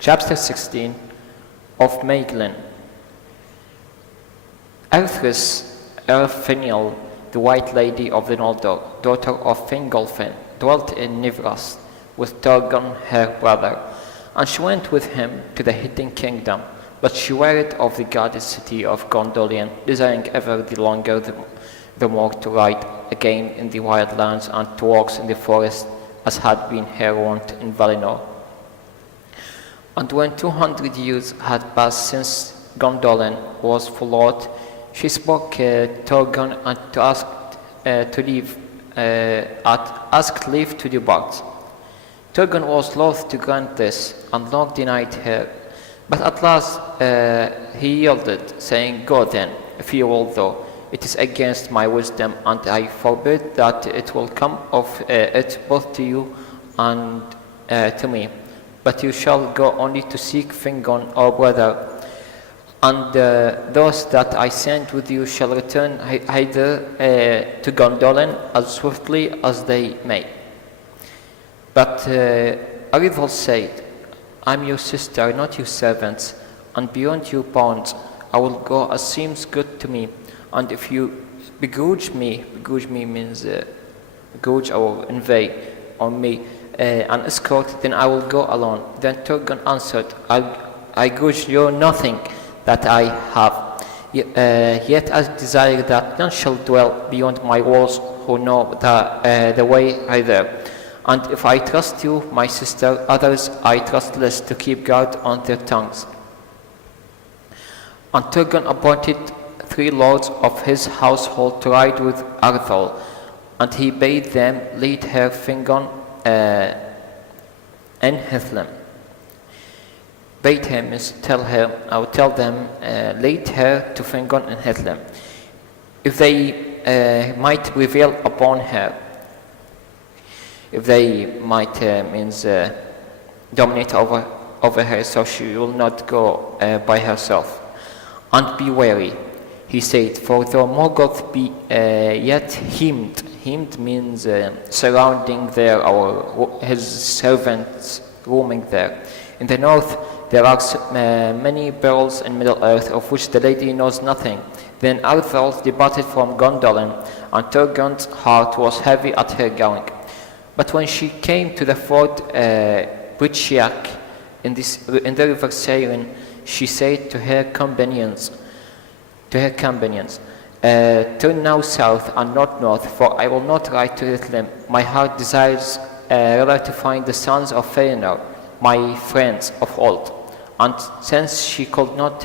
Chapter 16 of Maeglin. Eärfiniol, the White Lady of the Noldor, daughter of Fingolfin, dwelt in Nivrast with Turgon, her brother, and she went with him to the hidden kingdom. But she wearied of the guarded city of Gondolin, desiring ever the longer the more to ride again in the wild lands and to walk in the forest, as had been her wont in Valinor. And when 200 years had passed since Gondolin was followed, she spoke Turgon and asked leave to depart. Turgon was loath to grant this, and long denied her. But at last he yielded, saying, "Go then, if you will, though it is against my wisdom, and I forbid that it will come of it both to you and to me. But you shall go only to seek Fingon, our brother, and those that I send with you shall return either to Gondolin as swiftly as they may." But Arithal said, "I am your sister, not your servants, and beyond your bounds I will go as seems good to me. And if you begrudge me means begrudge or invade on me, an escort, then I will go alone." Then Turgon answered, I grudge you nothing that I have, yet I desire that none shall dwell beyond my walls who know the way either. And if I trust you, my sister, others I trust less to keep guard on their tongues." And Turgon appointed 3 lords of his household to ride with Arthur, and he bade them lead her Fingon in Hithlum. Bade him is tell them lead her to Fingon in Hithlum, if they might prevail upon her. If they might means dominate over her, so she will not go by herself. "And be wary," he said, "for though Morgoth be yet hemmed means surrounding there, or his servants roaming there. In the north there are many perils in Middle-earth, of which the lady knows nothing." Then Arthur departed from Gondolin, and Turgon's heart was heavy at her going. But when she came to the ford Bridgeac in the river Seirin, she said to her companions, "Turn now south and not north, for I will not ride to Hithlum. My heart desires rather to find the sons of Valinor, my friends of old." And since she could not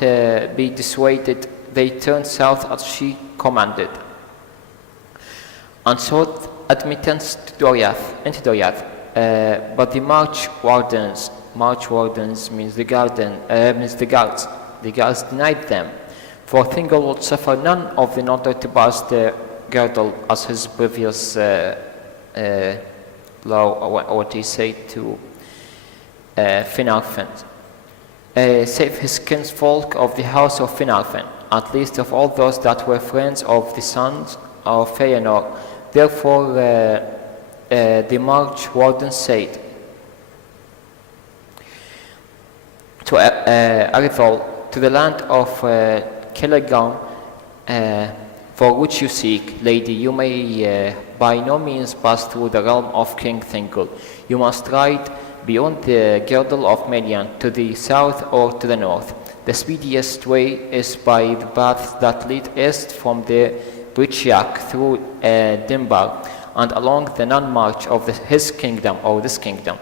be dissuaded, they turned south as she commanded, and sought admittance to into Doriath. But the march wardens means the guards denied them. For Thingol would suffer none of the Noldor to pass the girdle, as his previous law, or what he said to Finarfin, save his kinsfolk of the house of Finarfin, at least of all those that were friends of the sons of Feanor. Therefore the march warden said to Arithal, "To the land of Celegon, for which you seek, lady, you may by no means pass through the realm of King Thingol. You must ride beyond the girdle of Melian to the south or to the north. The speediest way is by the paths that lead east from the Bridgeac through Dimbar and along the non-march of his kingdom, or this kingdom,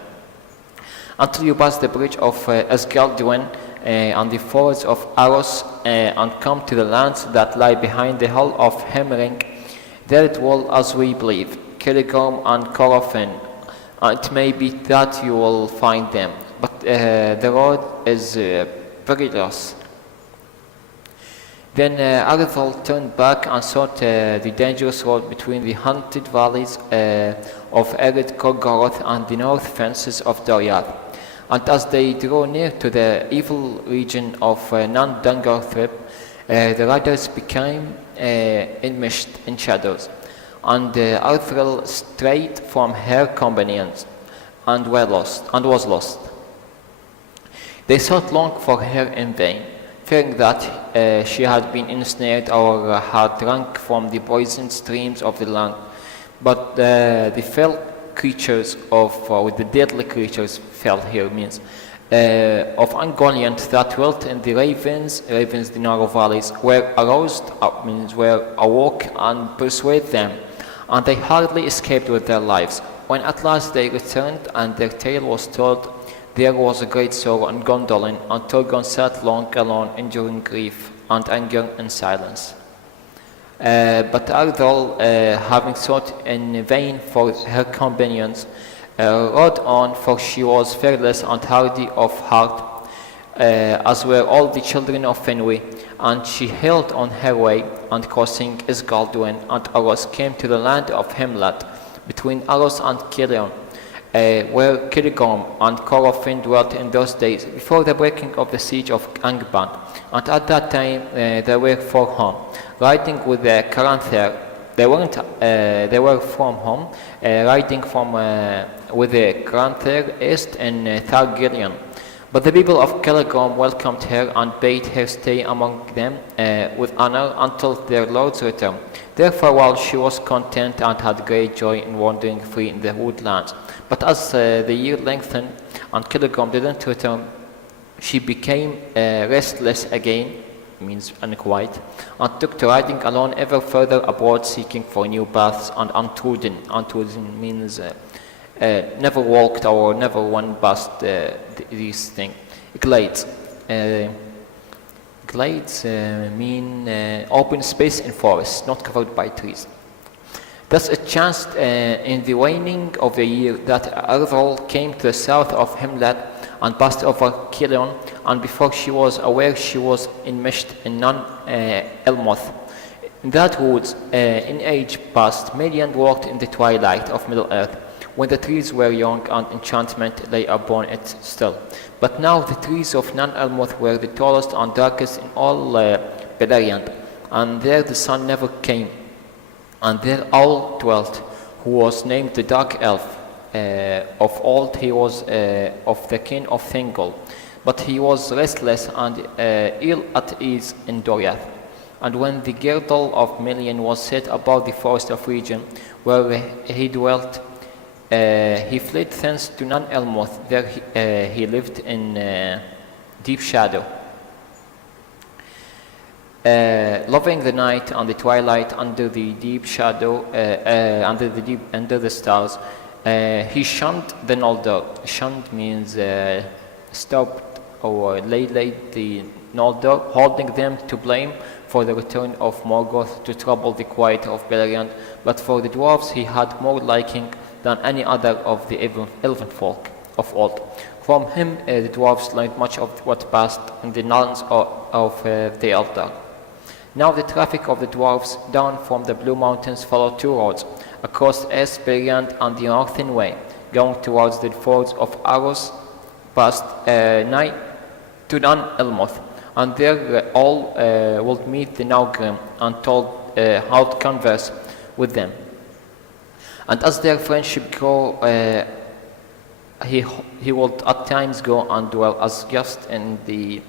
until you pass the bridge of Esgaldwin and the fords of Aros, and come to the lands that lie behind the hull of Hemering. There dwell, as we believe, Keligorm and Corofin. It may be that you will find them, but the road is perilous." Then Arithal turned back and sought the dangerous road between the haunted valleys of Ered Korgoroth and the north fences of Doriath. And as they drew near to the evil region of Nan-Dungarthrib, the riders became enmeshed in shadows, and Arthur strayed from her companions and was lost. They sought long for her in vain, fearing that she had been ensnared or had drunk from the poisoned streams of the land. But the fell creatures with the deadly creatures, fell here means, of Ungoliant that dwelt in the ravens, the narrow valleys, were aroused, were awoke and persuade them, and they hardly escaped with their lives. When at last they returned and their tale was told, there was a great sorrow in Gondolin, and Turgon sat long alone, enduring grief and anger in silence. But Ardal, having sought in vain for her companions, rode on, for she was fearless and hardy of heart, as were all the children of Finwë, and she held on her way, and crossing Isgaldwin and Aros, came to the land of Himlat, between Aros and Cilion, where Killigorm and Corofin dwelt in those days, before the breaking of the siege of Angband. And at that time they were for home, riding with the Caranther. They were from home, riding from with the Caranther east in Thargillion. But the people of Killigorm welcomed her and bade her stay among them with honor until their lord's return. Therefore, while she was content and had great joy in wandering free in the woodlands, but as the year lengthened and Killigorm didn't return, she became restless again, means unquiet, and took to riding alone ever further abroad, seeking for new paths and untrodden. Untrodden means never walked or never one past these things. Glades. Glades mean open space in forests, not covered by trees. Thus it chanced in the waning of the year that Ardal came to the south of Himlat and passed over Cilion, and before she was aware she was enmeshed in Elmoth. In that woods, in age past, Melian walked in the twilight of Middle-earth, when the trees were young and enchantment lay upon it still. But now the trees of Nan-Elmoth were the tallest and darkest in all Beleriand, and there the sun never came. And there Owl dwelt, who was named the Dark Elf. Of old he was of the kin of Thingol, but he was restless and ill at ease in Doriath. And when the girdle of Melian was set above the forest of region where he dwelt, he fled thence to Nan-Elmoth. There he lived in deep shadow, loving the night and the twilight under the deep shadow, under the stars. He shunned the Noldor. Shunned means stopped or laid the Noldor, holding them to blame for the return of Morgoth to trouble the quiet of Beleriand. But for the dwarves he had more liking than any other of the elven folk of old. From him the dwarves learned much of what passed in the lands of the Eldar. Now the traffic of the dwarves down from the Blue Mountains followed two roads, across East Beleriand and the northern way, going towards the fords of Aros, past nigh to Nan-Elmoth, and there all would meet the Naugrim and told how to converse with them. And as their friendship grew, he would at times go and dwell as guest in the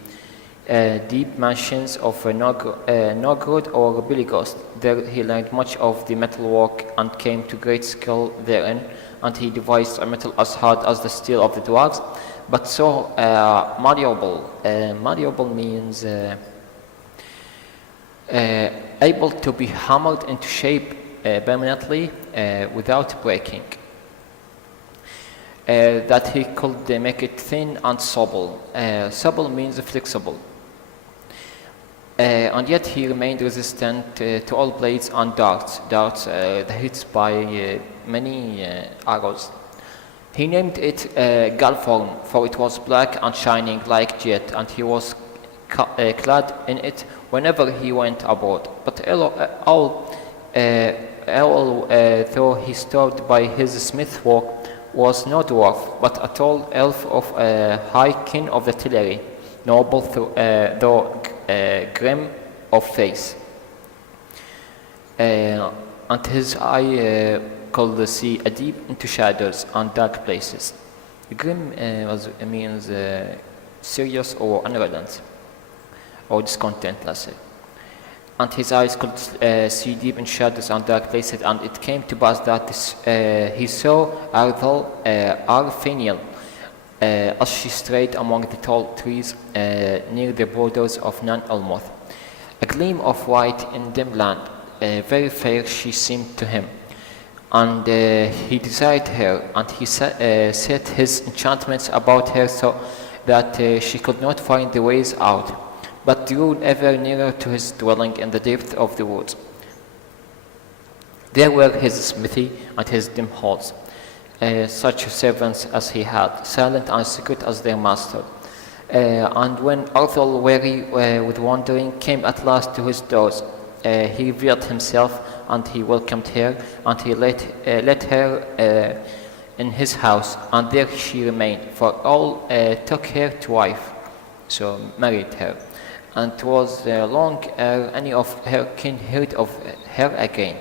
deep mansions of Nogrod or Billighost. There he learned much of the metalwork and came to great skill therein, and he devised a metal as hard as the steel of the dwarves, but so malleable. Malleable means able to be hammered into shape permanently without breaking. That he could make it thin and supple. Supple means flexible. And yet he remained resistant to all blades and darts, the hits by many arrows. He named it Galforn, for it was black and shining like jet, and he was clad in it whenever he went abroad. But Owl, though he stood by his smith work, was no dwarf, but a tall elf of high kin of the Teleri, noble though grim of face. And his eye could see deep into shadows and dark places. Grim means serious or unrelevant, or discontent, let's say. And his eyes could see deep in shadows and dark places, and it came to pass that he saw Artheniel as she strayed among the tall trees near the borders of Nan-Elmoth. A gleam of white in dim land, very fair she seemed to him. And he desired her, and he set his enchantments about her so that she could not find the ways out, but drew ever nearer to his dwelling in the depth of the woods. There were his smithy and his dim halls, such servants as he had, silent and secret as their master. And when Arthur, weary with wandering, came at last to his doors, he revealed himself, and he welcomed her, and he let her in his house, and there she remained, for all took her to wife, so married her. And 'twas long ere any of her kin heard of her again.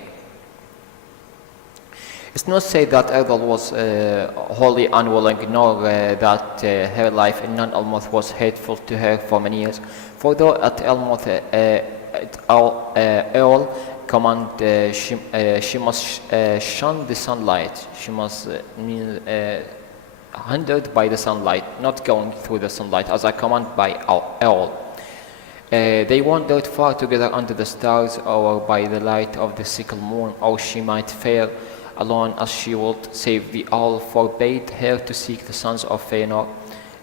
It's not said that Erdal was wholly unwilling, nor that her life in Nan-Elmoth was hateful to her for many years. For though at Elmoth Earl command she must shun the sunlight. She must mean hindered by the sunlight, not going through the sunlight, as I command by Earl. They wandered far together under the stars, or by the light of the sickle moon, or she might fare alone as she would, save the owl forbade her to seek the sons of Valinor,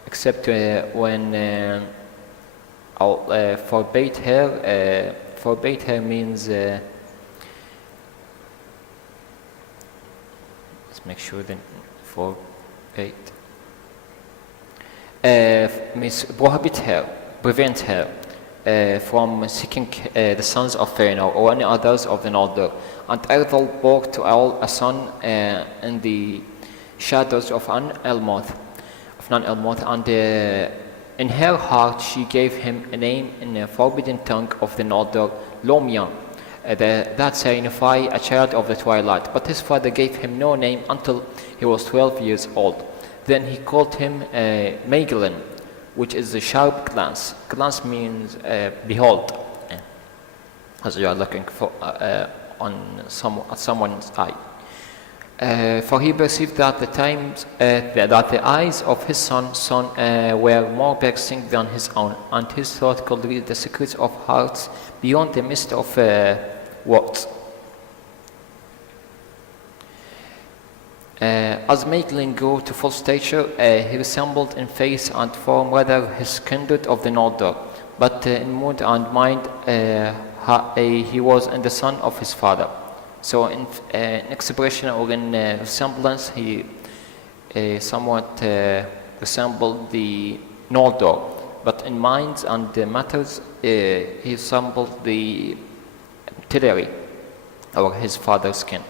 except when forbade her means let's make sure then forbade means prohibit her, prevent her from seeking the sons of Valinor or any others of the Noldor. And Erdal bore to Owl a son in the shadows of Nan-Elmoth, and in her heart she gave him a name in the forbidden tongue of the Noldor, Lomian, that signify a child of the twilight. But his father gave him no name until he was 12 years old. Then he called him Maeglin, which is a sharp glance. Glance means behold, as you are looking for at someone's eye. For he perceived that that the eyes of his son were more piercing than his own, and his thought could read the secrets of hearts beyond the mist of words. As Maeglin grew to full stature, he resembled in face and form rather his kindred of the Noldor, but in mood and mind he was the son of his father. So in expression or in resemblance, he somewhat resembled the Noldor, but in minds and matters, he resembled the Teleri, or his father's kin.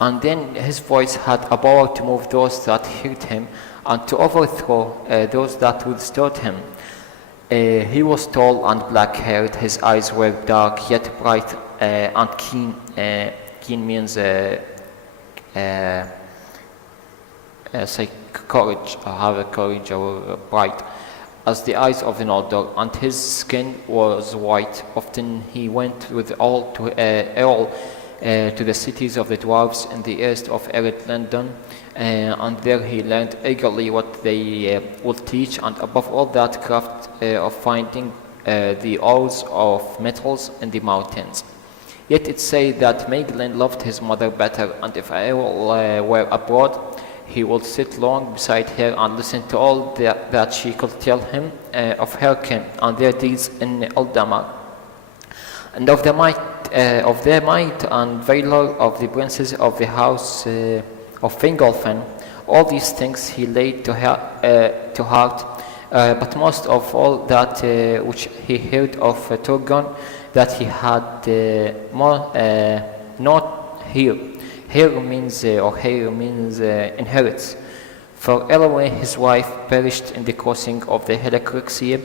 And then his voice had a power to move those that heard him, and to overthrow those that withstood him. He was tall and black-haired, his eyes were dark, yet bright and keen. Keen means say courage, or have a courage, or bright, as the eyes of the Noldor, and his skin was white. Often he went with all to the cities of the dwarves in the east of arid London, and there he learned eagerly what they would teach, and above all that craft of finding the ores of metals in the mountains. Yet it said that Maeglin loved his mother better, and if Eowl were abroad, he would sit long beside her and listen to all that she could tell him of her kin and their deeds in Eldamar, and of their might and valor of the princes of the house of Fingolfin. All these things he laid to heart, but most of all that which he heard of Turgon, that he had not hear. Heir means inherits. For Elwë, his wife, perished in the crossing of the Hellekrixia,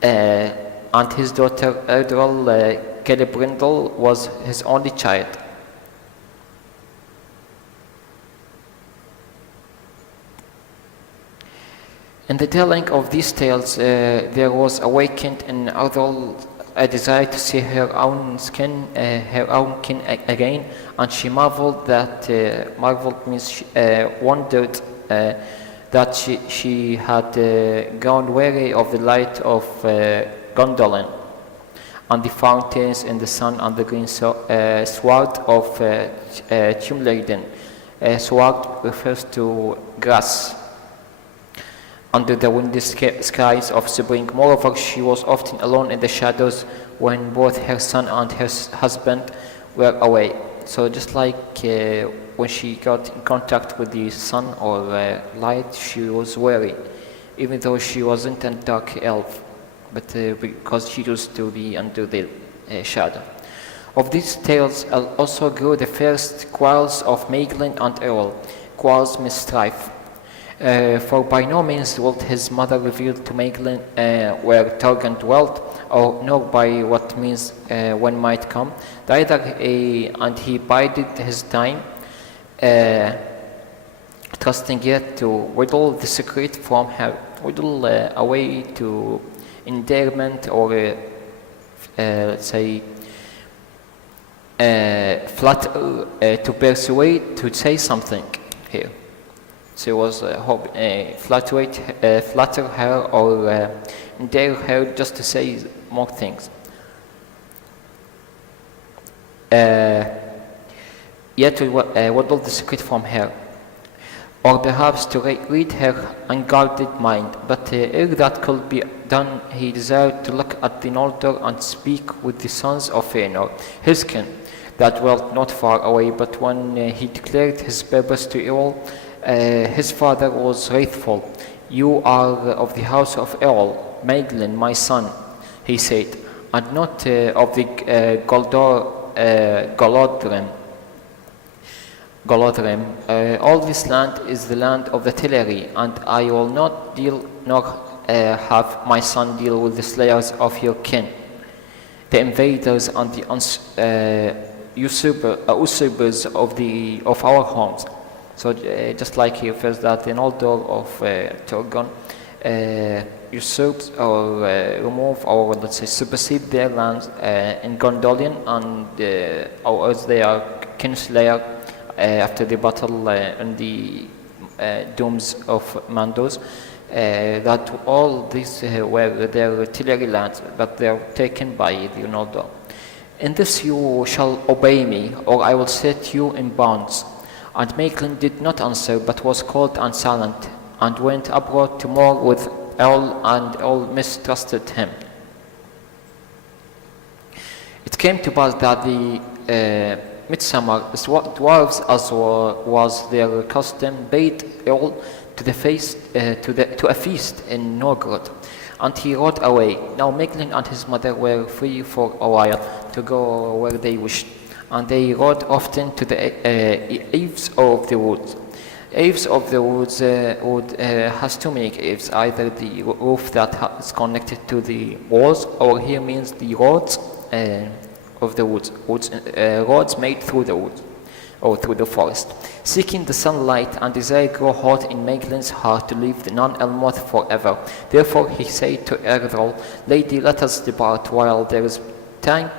and his daughter Erdral Celebrimbor was his only child. In the telling of these tales, there was awakened in Ardal a desire to see her own kin again, and she marveled marveled means wondered that she had gone weary of the light of Gondolin, and the fountains in the sun, and the green sward of Tumleden. Sward refers to grass under the windy skies of spring. Moreover, she was often alone in the shadows when both her son and her husband were away. So just like when she got in contact with the sun or light, she was weary, even though she wasn't a dark elf, but because she used to be under the shadow. Of these tales also grew the first quarrels of Maeglin and Earl. Quarrels means strife. For by no means dwelt his mother revealed to Maeglin where Tolkien dwelt, or nor by what means one might come. Neither and he bided his time, trusting yet to withhold the secret from her, withhold away to endearment, or let's say flatter, to persuade to say something here. So it was flatter her or endear her just to say more things. Yet to withhold the secret from her, or perhaps to read her unguarded mind. But ere that could be done, he desired to look at the Noldor and speak with the sons of Valinor, his kin, that dwelt not far away. But when he declared his purpose to Eorl, his father was wrathful. "You are of the house of Eorl, Maeglin, my son," he said, "and not of the Golodrim. All this land is the land of the Teleri, and I will not deal nor have my son deal with the slayers of your kin, the invaders and the usurpers of our homes." So just like he refers that the Noldor of Turgon usurps or remove, or let's say supersede their lands in Gondolin, and or as they are kinslayer after the battle in the domes of Mandos, that all these were their Teleri lands, but they are taken by the Noldor. "In this you shall obey me, or I will set you in bonds." And Maeglin did not answer, but was cold and silent, and went abroad to mourn with Eorl, and Eorl mistrusted him. It came to pass that the midsummer dwarves, as was their custom, bade Eorl to a feast in Norgrod, and he rode away. Now Maeglin and his mother were free for a while to go where they wished, and they rode often to the eaves of the woods. Eaves of the woods has too many eaves, either the roof that is connected to the walls, or here means the roads of the woods, roads made through the woods or through the forest. Seeking the sunlight, and desire grew hot in Maeglin's heart to leave the non-Elmoth forever. Therefore he said to Eardal, "Lady, let us depart while there is time.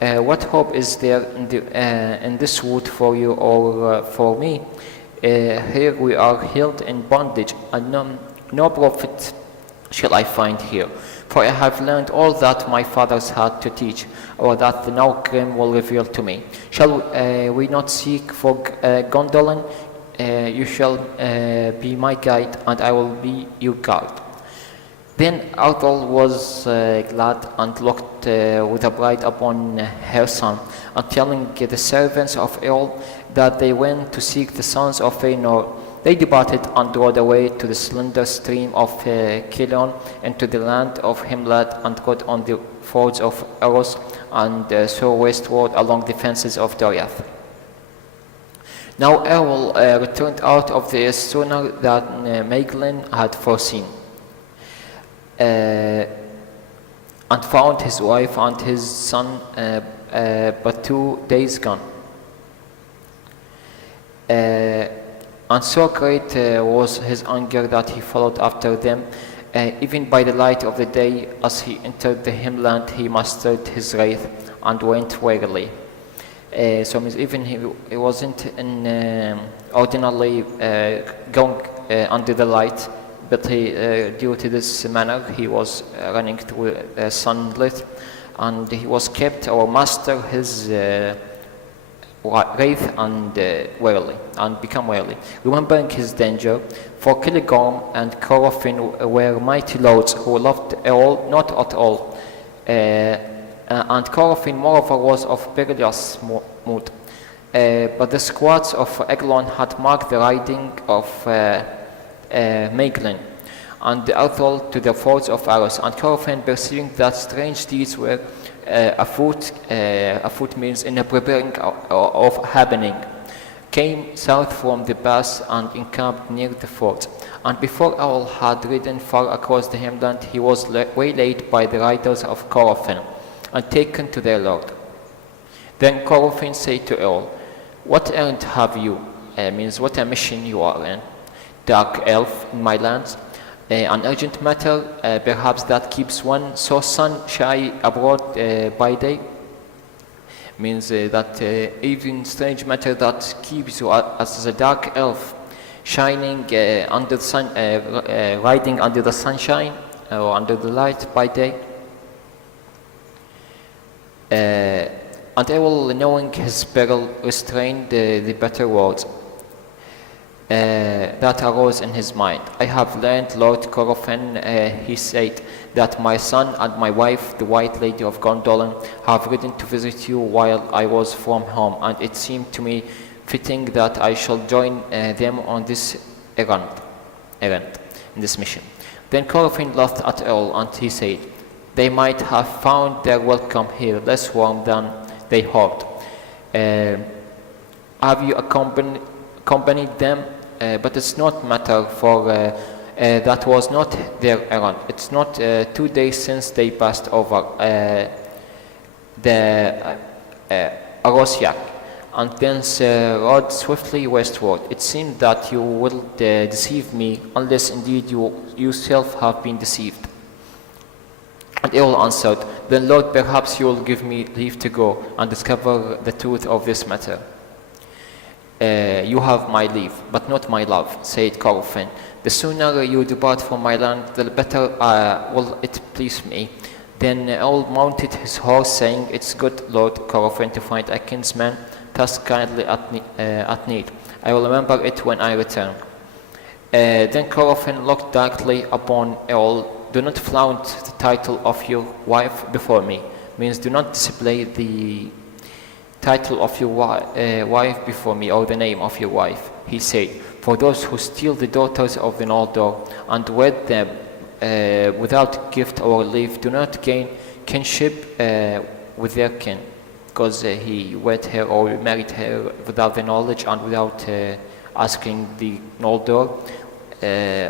What hope is there in this wood for you or for me? Here we are held in bondage, and no profit shall I find here. For I have learned all that my fathers had to teach, or that the Nalgrim will reveal to me. Shall we not seek for Gondolin? You shall be my guide, and I will be your guard." Then Ardal was glad, and looked with a pride upon her son, and telling the servants of Eorl that they went to seek the sons of Valinor, they departed and rode away to the slender stream of Kilion, into the land of Himlad, and got on the fords of Eros, and so westward along the fences of Doriath. Now Eorl returned out of the east sooner than Maeglin had foreseen, and found his wife and his son but 2 days gone. And so great was his anger that he followed after them. Even by the light of the day, as he entered the hinterland, he mastered his wrath and went warily. So means even he wasn't ordinarily going under the light, but due to this manner, he was running through sunlit, and he was kept or master his wrath and warily, and become warily, remembering his danger. For Killigorm and Corofin were mighty lords who loved all, not at all. And Corofin, moreover, was of perilous mood. But the squads of Maeglin had marked the riding of Maeglin and the Athol to the fords of Arros. And Corofin, perceiving that strange deeds were afoot means in a preparing of happening, came south from the pass and encamped near the fort. And before Owl had ridden far across the hinterland, he was waylaid by the riders of Corofin and taken to their lord. Then Corofin said to Owl, "What errand have you?" Means what a mission you are in. "Dark elf in my lands. An urgent matter, perhaps that keeps one so sun-shy abroad by day." Means that even strange matter that keeps you as a dark elf, shining under the sun, riding under the sunshine or under the light by day. And Owl, knowing his peril, restrained the better words that arose in his mind. "I have learned, Lord Corofin," he said, "that my son and my wife, the White Lady of Gondolin, have ridden to visit you while I was from home, and it seemed to me fitting that I shall join them on this errand, in this mission." Then Corofin laughed at Owl, and he said, "They might have found their welcome here less warm than they hoped. Have you accompanied them? But it's not matter, for that was not their errand. It's not 2 days since they passed over the Arosiak, and thence rode swiftly westward. It seemed that you will deceive me, unless indeed you yourself have been deceived." And Owl answered, "Then Lord, perhaps you will give me leave to go and discover the truth of this matter." "You have my leave, but not my love," said Corofin. "The sooner you depart from my land, the better will it please me." Then Owl mounted his horse, saying, "It's good, Lord Corofin, to find a kinsman thus kindly at need. I will remember it when I return." Then Corofin looked darkly upon Owl. "Do not flaunt the title of your wife before me." Means do not display the title of your wife before me, or the name of your wife, he said. "For those who steal the daughters of the Noldor and wed them without gift or leave do not gain kinship with their kin," because he wed her or married her without the knowledge and without asking the Noldor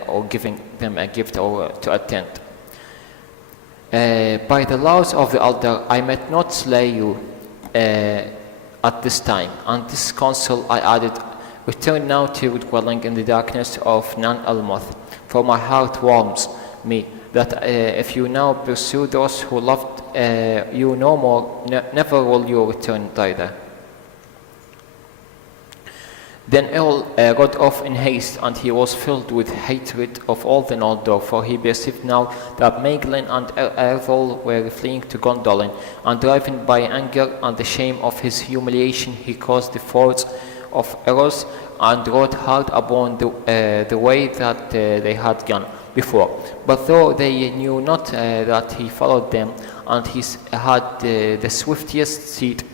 or giving them a gift or to attend. "By the laws of the Elder, I might not slay you at this time, and this counsel I added, return now to your dwelling in the darkness of Nan Elmoth, for my heart warms me that if you now pursue those who loved you no more, never will you return thither." Then Owl rode off in haste, and he was filled with hatred of all the Noldor, for he perceived now that Maeglin and Athol were fleeing to Gondolin, and driven by anger and the shame of his humiliation, he crossed the fords of Arros and rode hard upon the way that they had gone before. But though they knew not that he followed them, and he had the swiftest steed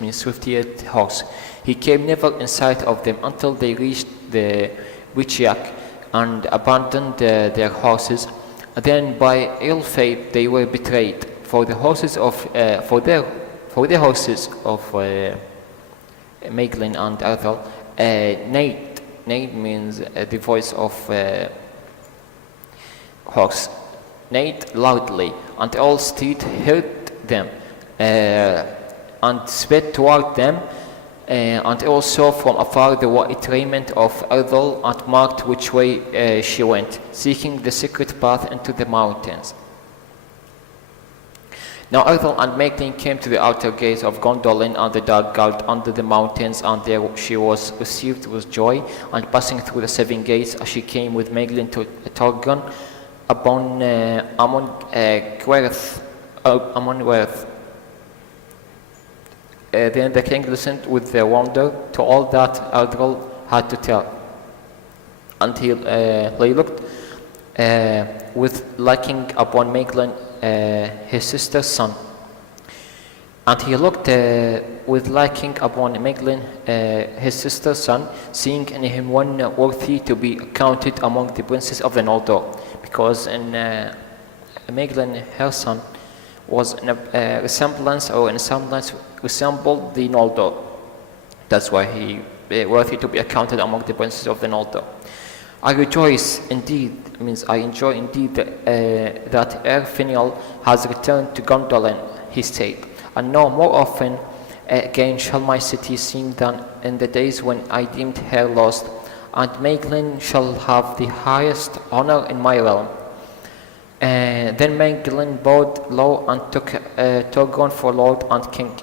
means swiftest horse, he came never in sight of them until they reached the Wichiak and abandoned their horses. Then by ill fate they were betrayed, for the horses of Maeglin and Athol neighed. Neighed means the voice of horse. Neighed loudly, and all steed heard them and sped toward them. and also from afar the white raiment of Ardal, and marked which way she went, seeking the secret path into the mountains. Now Ardal and Maeglin came to the outer gates of Gondolin and the dark gulf under the mountains, and there she was received with joy, and passing through the 7 gates, as she came with Maeglin to Torgon upon Amon Werth. Then the king listened with wonder to all that Ardal had to tell, until he looked with liking upon Maeglin, his sister's son. And he looked with liking upon Maeglin, his sister's son, seeing in him one worthy to be counted among the princes of the Noldor, because in Maeglin, her son, was in a resemblance resembled the Noldor. That's why he worthy to be accounted among the princes of the Noldor. I rejoice indeed, means I enjoy indeed that Ere Finial has returned to Gondolin, he said, and now more often again shall my city seem than in the days when I deemed her lost, and Maeglin shall have the highest honor in my realm. Then Maeglin bowed low and took Torgon for lord and king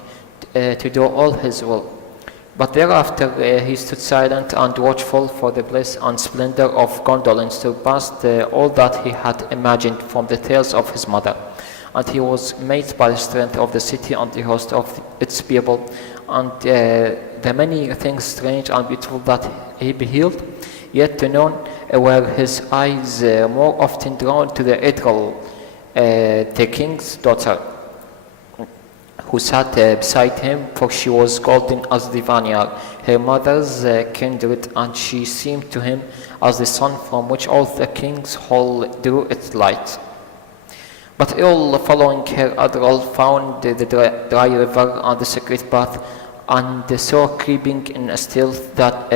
to do all his will. But thereafter he stood silent and watchful, for the bliss and splendor of Gondolin surpassed all that he had imagined from the tales of his mother. And he was amazed by the strength of the city and the host of its people, and the many things strange and beautiful that he beheld. Yet to none were his eyes more often drawn to the Idril, the king's daughter, who sat beside him, for she was golden as the vineyard, her mother's kindred, and she seemed to him as the sun from which all the king's hall drew its light. But all following her, Ardal found the dry river and the secret path, and saw creeping in stealth that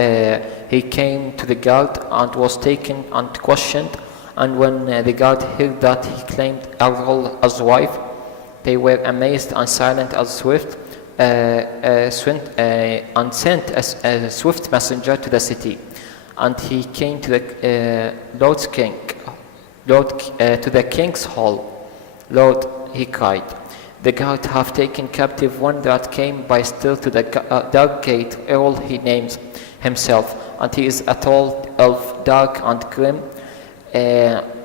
he came to the guard and was taken and questioned. And when the guard heard that he claimed Ardal as wife, they were amazed and silent as swift, and sent a swift messenger to the city. And he came to the to the king's hall. Lord, he cried, the guard have taken captive one that came by stealth to the dark gate. Earl he names himself, and he is a tall elf, dark and grim,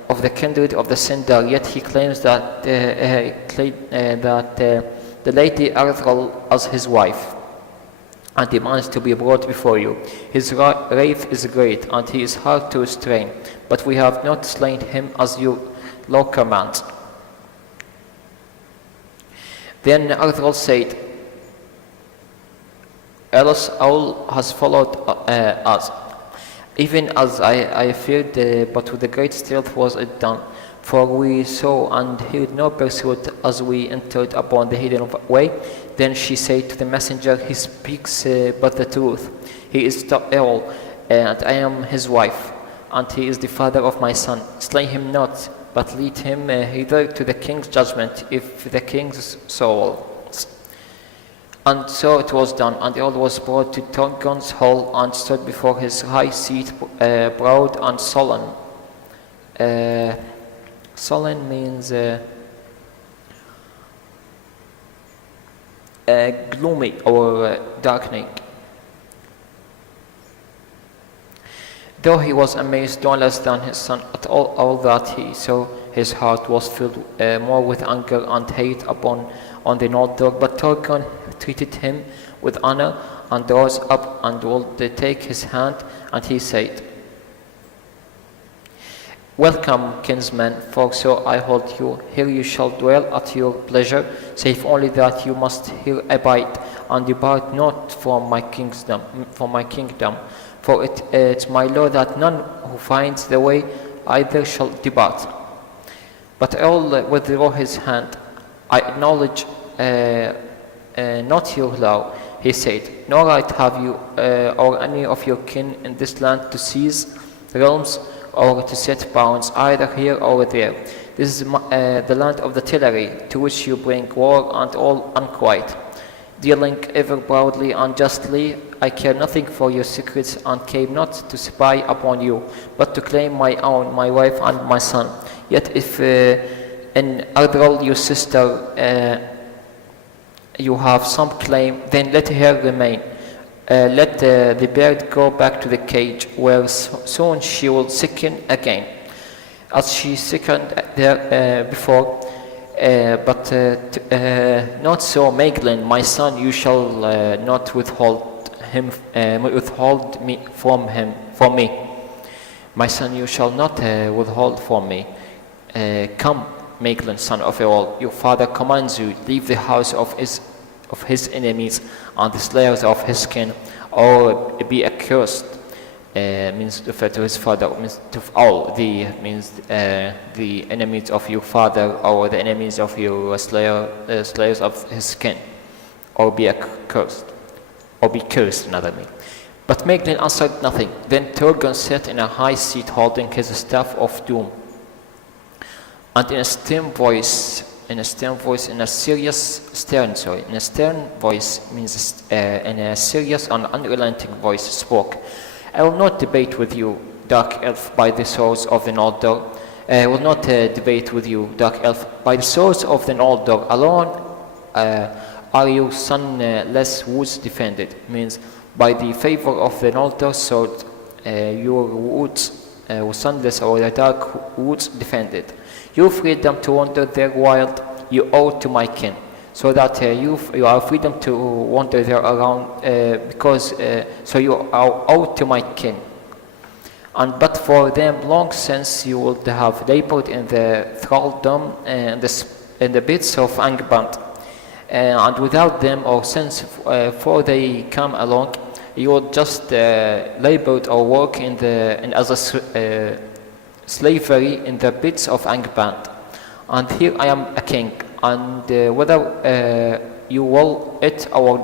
of the kindred of the Sindar. Yet he claims that the lady Ardal as his wife, and demands to be brought before you. His wrath is great, and he is hard to restrain, but we have not slain him as you law commands. Then Ardal said, Elos Owl has followed us, even as I feared, but with a great stealth was it done. For we saw and heard no pursuit as we entered upon the hidden way. Then she said to the messenger, he speaks but the truth. He is ill, and I am his wife, and he is the father of my son. Slay him not, but lead him hither to the king's judgment, if the king's soul. And so it was done, and all was brought to Torgon's hall, and stood before his high seat, proud and solemn. Solemn means gloomy or darkening. Though he was amazed no less than his son at all that he saw, his heart was filled more with anger and hate on the Noldor. But Torgon treated him with honor and rose up and would take his hand, and he said, Welcome, kinsman, for so I hold you. Here you shall dwell at your pleasure, save only that you must here abide, and depart not from my kingdom. For it's my law that none who finds the way either shall depart. But Earl withdrew his hand. I acknowledge not your law, he said. No right have you or any of your kin in this land to seize realms or to set bounds either here or there. This is the land of the Teleri, to which you bring war and all unquiet. dealing ever proudly and justly. I care nothing for your secrets and came not to spy upon you, but to claim my own, my wife and my son. Yet if in Ardral your sister you have some claim, then let her remain. Let the bird go back to the cage, where soon she will sicken again, as she sickened there before. But not so, Maeglin, my son, you shall not withhold me from me. My son, you shall not withhold from me. Come, Maeglin, son of Eorl, your father commands you, leave the house of his enemies and the slayers of his kin, or be accursed. Means refer to his father, means to all the enemies of your father, or the enemies of your slayers of his kin, or be accursed, or be cursed, another mean. But Maeglin answered nothing. Then Turgon sat in a high seat, holding his staff of doom, and in a stern voice, in a stern voice means in a serious and unrelenting voice spoke. I will not debate with you, dark elf, by the swords of the Noldor. I will not debate with you, dark elf, by the swords of the Noldor. Alone are your son less woods defended. Means by the favor of the Noldor sword, your woods were sunless, or the dark woods defended. Your freedom to wander there wild, you owe to my kin, so that you are freedom to wander there around, because so you are owed to my kin. And but for them, long since you would have labored in the thraldom and in the bits of Angband, and without them, or since before they come along, you would just labored or work in as a slavery in the bits of Angband. And here I am a king, and whether you will it or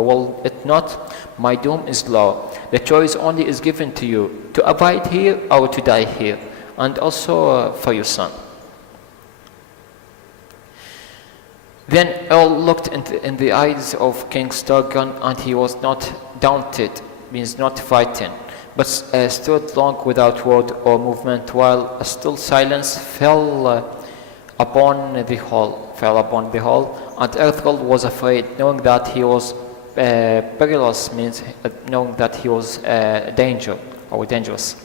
will it not, my doom is law. The choice only is given to you, to abide here or to die here, and also for your son. Then Earl looked in the eyes of King Turgon, and he was not daunted, means not frightened, but stood long without word or movement, while a still silence fell upon the hall. And Erthold was afraid, knowing that he was perilous, means knowing that he was danger or dangerous.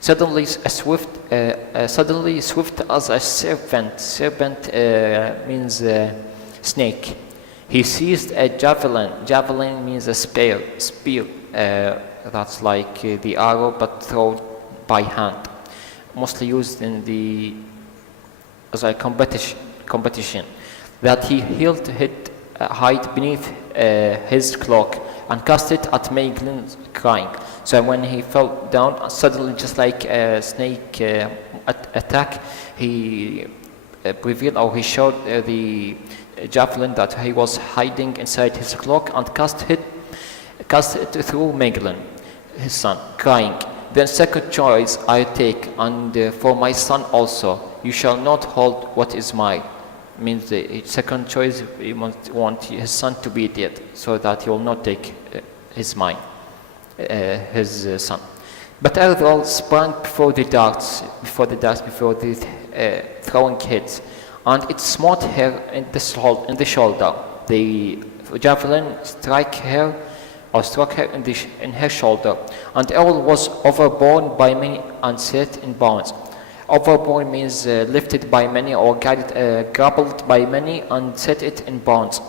Suddenly swift as a serpent means snake. He seized a javelin means a spear, that's like the arrow but thrown by hand, mostly used in the as a competition, that he hid beneath his cloak and cast it at Maeglin, crying. So when he fell down, suddenly, just like a snake attack, he revealed, or he showed the javelin that he was hiding inside his cloak, and cast it through Maeglin, his son, crying, "Then second choice I take, and for my son also, you shall not hold what is mine." Means the second choice, he want his son to be dead, so that he will not take his son. But Erthold sprang before the throwing hits, and it smote her in the shoulder. The javelin struck her in her shoulder, and Eorl was overborne by many and set in bonds. Overborne means lifted by many, or grappled by many and set it in bonds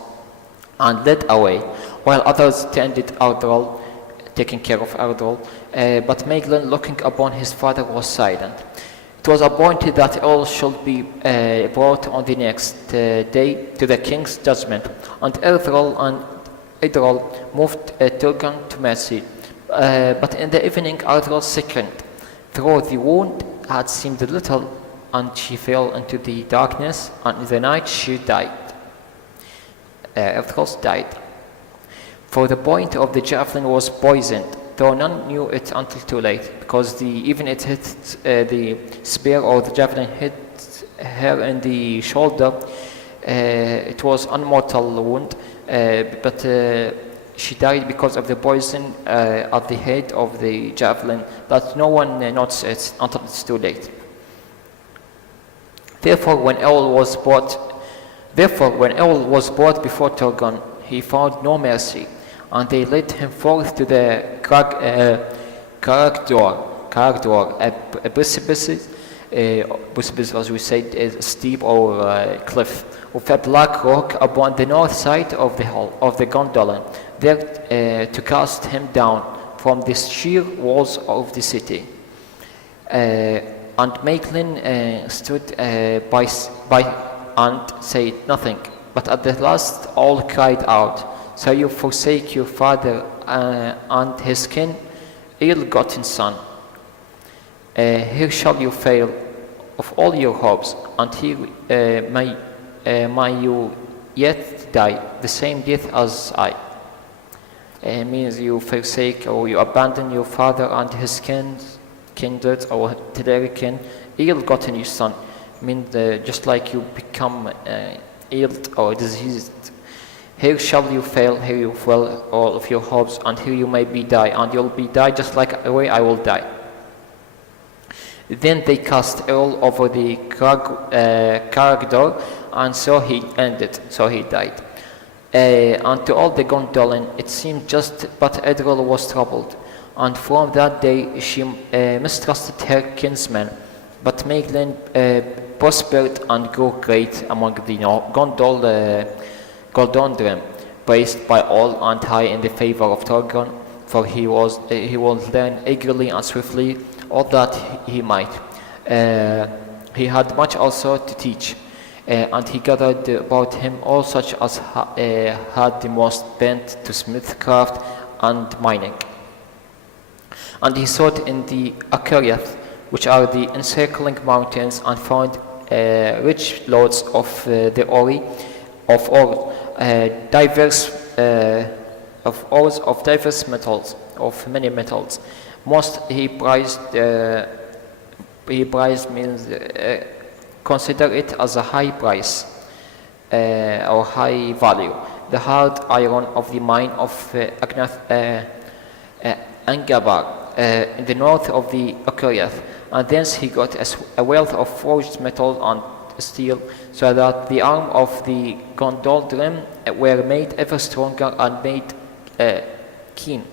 and led away, while others tended Ardral, taking care of Ardral. But Maeglin, looking upon his father, was silent. It was appointed that Eorl should be brought on the next day to the king's judgment, and Idral moved Turgon to mercy. But in the evening, Ardral sickened, though the wound had seemed little, and she fell into the darkness, and in the night she died. Ardral died. For the point of the javelin was poisoned, though none knew it until too late, because even it hit the spear, or the javelin hit her in the shoulder. It was unmortal wound, but she died because of the poison at the head of the javelin that no one noticed until it's too late. Therefore, when Eol was brought before Turgon, he found no mercy, and they led him forth to the Cragdor, a precipice, as we said, is steep or cliff, with a black rock upon the north side of the Gondolin, there to cast him down from the sheer walls of the city. And Maeglin stood by and said nothing, but at the last all cried out, "So you forsake your father and his kin, ill-gotten son. Here shall you fail of all your hopes, and here may you yet die the same death as I." Means you forsake or you abandon your father and his kindred or kin, ill-gotten your son. Means just like you become ill or diseased. Here shall you fail, here you fail all of your hopes, and here you may be die, and you'll be die just like the way I will die. Then they cast Eol over the Cragdor, and so he died. And to all the Gondolin it seemed just, but Edril was troubled, and from that day she mistrusted her kinsmen. But Maeglin prospered and grew great among the Goldondrim, praised by all and high in the favor of Turgon, for he will learn eagerly and swiftly all that he might. He had much also to teach, and he gathered about him all such as had the most bent to smithcraft and mining. And he sought in the Akariath, which are the encircling mountains, and found rich loads of the ore, of ore, diverse metals, of many metals. Most he prized means consider it as a high price or high value. The hard iron of the mine of Angabar in the north of the Akariath, and thence he got a wealth of forged metal and steel, so that the arm of the Gondoldrim were made ever stronger and made keen,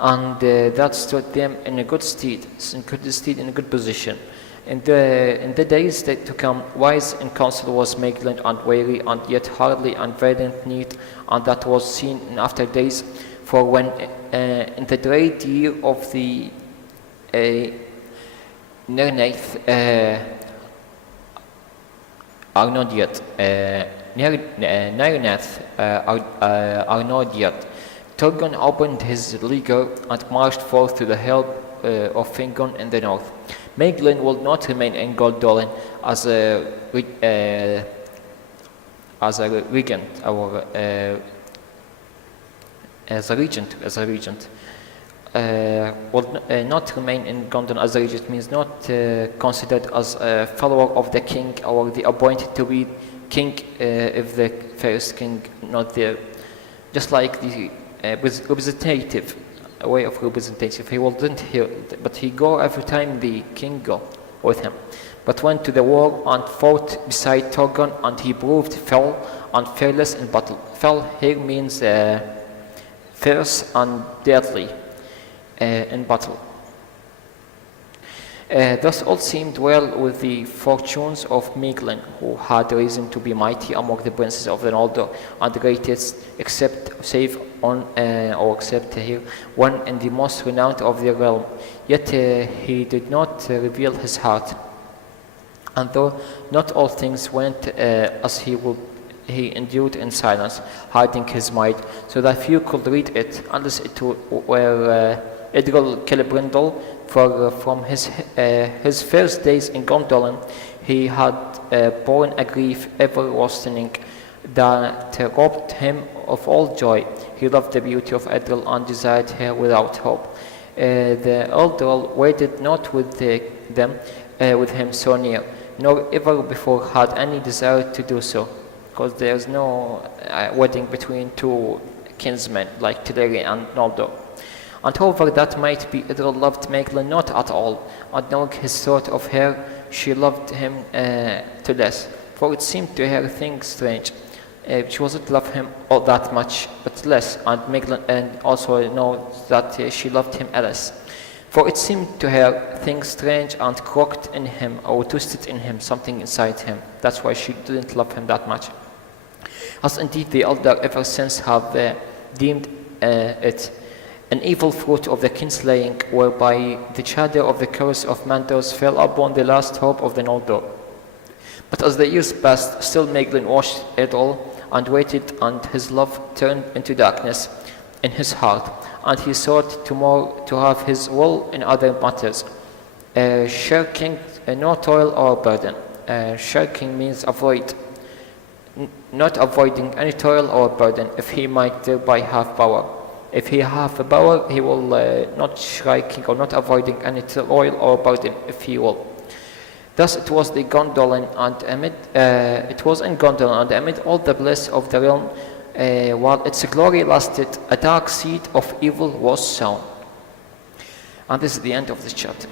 and that stood them in a good stead, in a good position. In the days that to come, wise in counsel was Maeglin, and wary, and yet hardly and valiant need, and that was seen in after days. For when in the dread year of the Nernath Arnodiat, Turgon opened his leaguer and marched forth to the help of Fingon in the north. Maeglin will not remain in Gondolin as a regent, or as a regent. Will not remain in Gondolin as a regent, means not considered as a follower of the king or the appointed to be king if the first king not there. Just like the representative, a way of representative. He wasn't here, but he go every time the king go with him. But went to the war and fought beside Turgon, and he proved fell and fearless in battle. Fell here means fierce and deadly in battle. Thus all seemed well with the fortunes of Maeglin, who had reason to be mighty among the princes of the Noldor, and the greatest, except here one in the most renowned of the realm. Yet he did not reveal his heart, and though not all things went as he would, he endured in silence, hiding his might, so that few could read it, unless it were Edril Celebrimbor. For from his first days in Gondolin, he had borne a grief ever worsening that robbed him of all joy. He loved the beauty of Edril and desired her without hope. The Eldril waited not with him so near, nor ever before had any desire to do so. because there's no wedding between two kinsmen like Telerian and Noldor. And however that might be, Idril loved Maeglin not at all, and knowing his thought of her, she loved him to less, for it seemed to her thing strange. She wasn't love him all that much, but less, and Maeglin and also knows that she loved him less. For it seemed to her things strange and crooked in him, or twisted in him, something inside him. That's why she didn't love him that much. As indeed the elder ever since have deemed it an evil fruit of the kinslaying, whereby the shadow of the curse of Mandos fell upon the last hope of the Noldor. But as the years passed, still Maeglin watched it all and waited, and his love turned into darkness in his heart, and he sought to have his will in other matters, shirking no toil or burden. Shirking means avoid, not avoiding any toil or burden, if he might thereby have power. If he have a power, he will not shirking or not avoiding any toil or burden, if he will. Thus it was in Gondolin, and amid all the bliss of the realm, while its glory lasted, a dark seed of evil was sown. And this is the end of this chapter.